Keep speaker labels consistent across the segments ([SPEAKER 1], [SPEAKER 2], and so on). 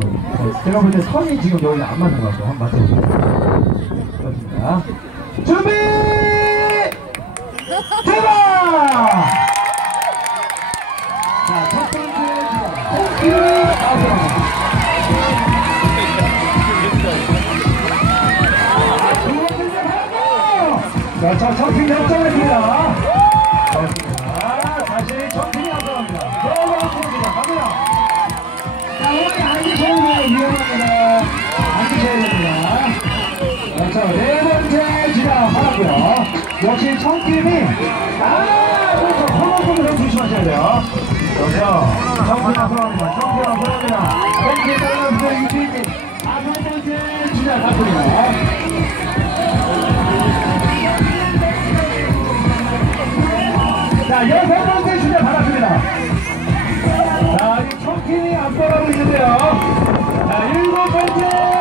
[SPEAKER 1] 네, 제가 볼 때 선이 지금 여기 안 맞는 것 같아요. 한번 맞춰보세요. 그렇습니다. 준비! 출발! 자, 첫 번째 주자. 홍기를 아웃합니다. 자, 자, 첫팀 역전했습니다. 그렇습니다. 됩니다. 그렇죠. 네 번째 주자 받았고요. 역시 청팀이, 아, 그렇죠. 허벅지를 조심하셔야 돼요. 그렇죠. 청팀 앞서갑니다. 청팀 앞서갑니다. 청팀 따라가면서 유지님, 다섯 번째 주자 갔습니다. 자, 여섯 번째 주자 받았습니다. 자, 이 청팀이 앞서가고 있는데요. 자, 일곱 번째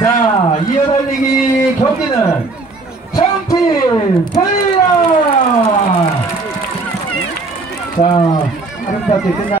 [SPEAKER 1] 자, 이어 달리기 경기는 청팀 플레이어! 자, 아름답게 끝나